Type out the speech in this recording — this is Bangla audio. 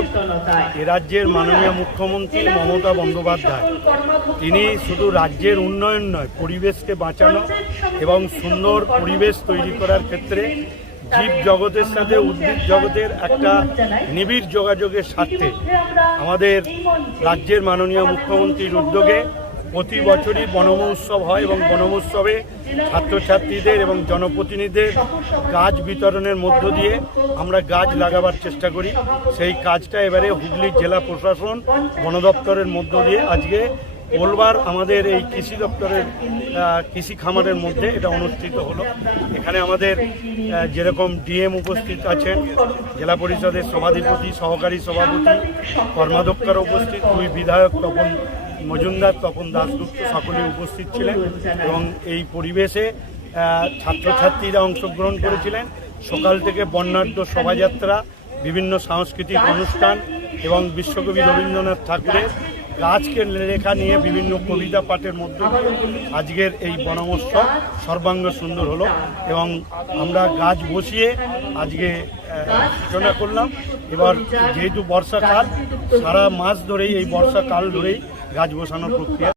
উৎসব এ রাজ্যের মাননীয় মুখ্যমন্ত্রী মমতা বন্দ্যোপাধ্যায় তিনি শুধু রাজ্যের উন্নয়ন নয়, পরিবেশকে বাঁচানো এবং সুন্দর পরিবেশ তৈরি করার ক্ষেত্রে জীব জগতের সাথে উদ্ভিদ জগতের একটা নিবিড় যোগাযোগের স্বার্থে আমাদের রাজ্যের মাননীয় মুখ্যমন্ত্রীর উদ্যোগে প্রতি বছরই বনমহোৎসব হয় এবং বনমহোৎসবে ছাত্রছাত্রীদের এবং জনপ্রতিনিধিদের গাছ বিতরণের মধ্য দিয়ে আমরা গাছ লাগাবার চেষ্টা করি। সেই কাজটা এবারে হুগলি জেলা প্রশাসন বন দপ্তরের মধ্য দিয়ে আজকে বলবার আমাদের এই কৃষি দপ্তরের কৃষি খামারের মধ্যে এটা অনুষ্ঠিত হলো। এখানে আমাদের যেরকম ডিএম উপস্থিত আছেন, জেলা পরিষদের সভাধিপতি, সহকারী সভাপতি, কর্মাধ্যক্ষরা উপস্থিত, দুই বিধায়ক তপন মজুমদার, তপন দাশগুপ্ত সকলে উপস্থিত ছিলেন এবং এই পরিবেশে ছাত্রছাত্রীরা অংশগ্রহণ করেছিলেন। সকাল থেকে বর্ণাঢ্য শোভাযাত্রা, বিভিন্ন সাংস্কৃতিক অনুষ্ঠান এবং বিশ্বকবি রবীন্দ্রনাথ ঠাকুরের গাছকে লেখা নিয়ে বিভিন্ন কবিতা পাঠের মধ্য দিয়ে আজকের এই বনমহোৎসব সর্বাঙ্গ সুন্দর হলো এবং আমরা গাছ বসিয়ে আজকে সূচনা করলাম। এবার যেহেতু বর্ষাকাল, সারা মাস ধরেই এই বর্ষাকাল ধরেই গাছ বসানোর প্রক্রিয়া।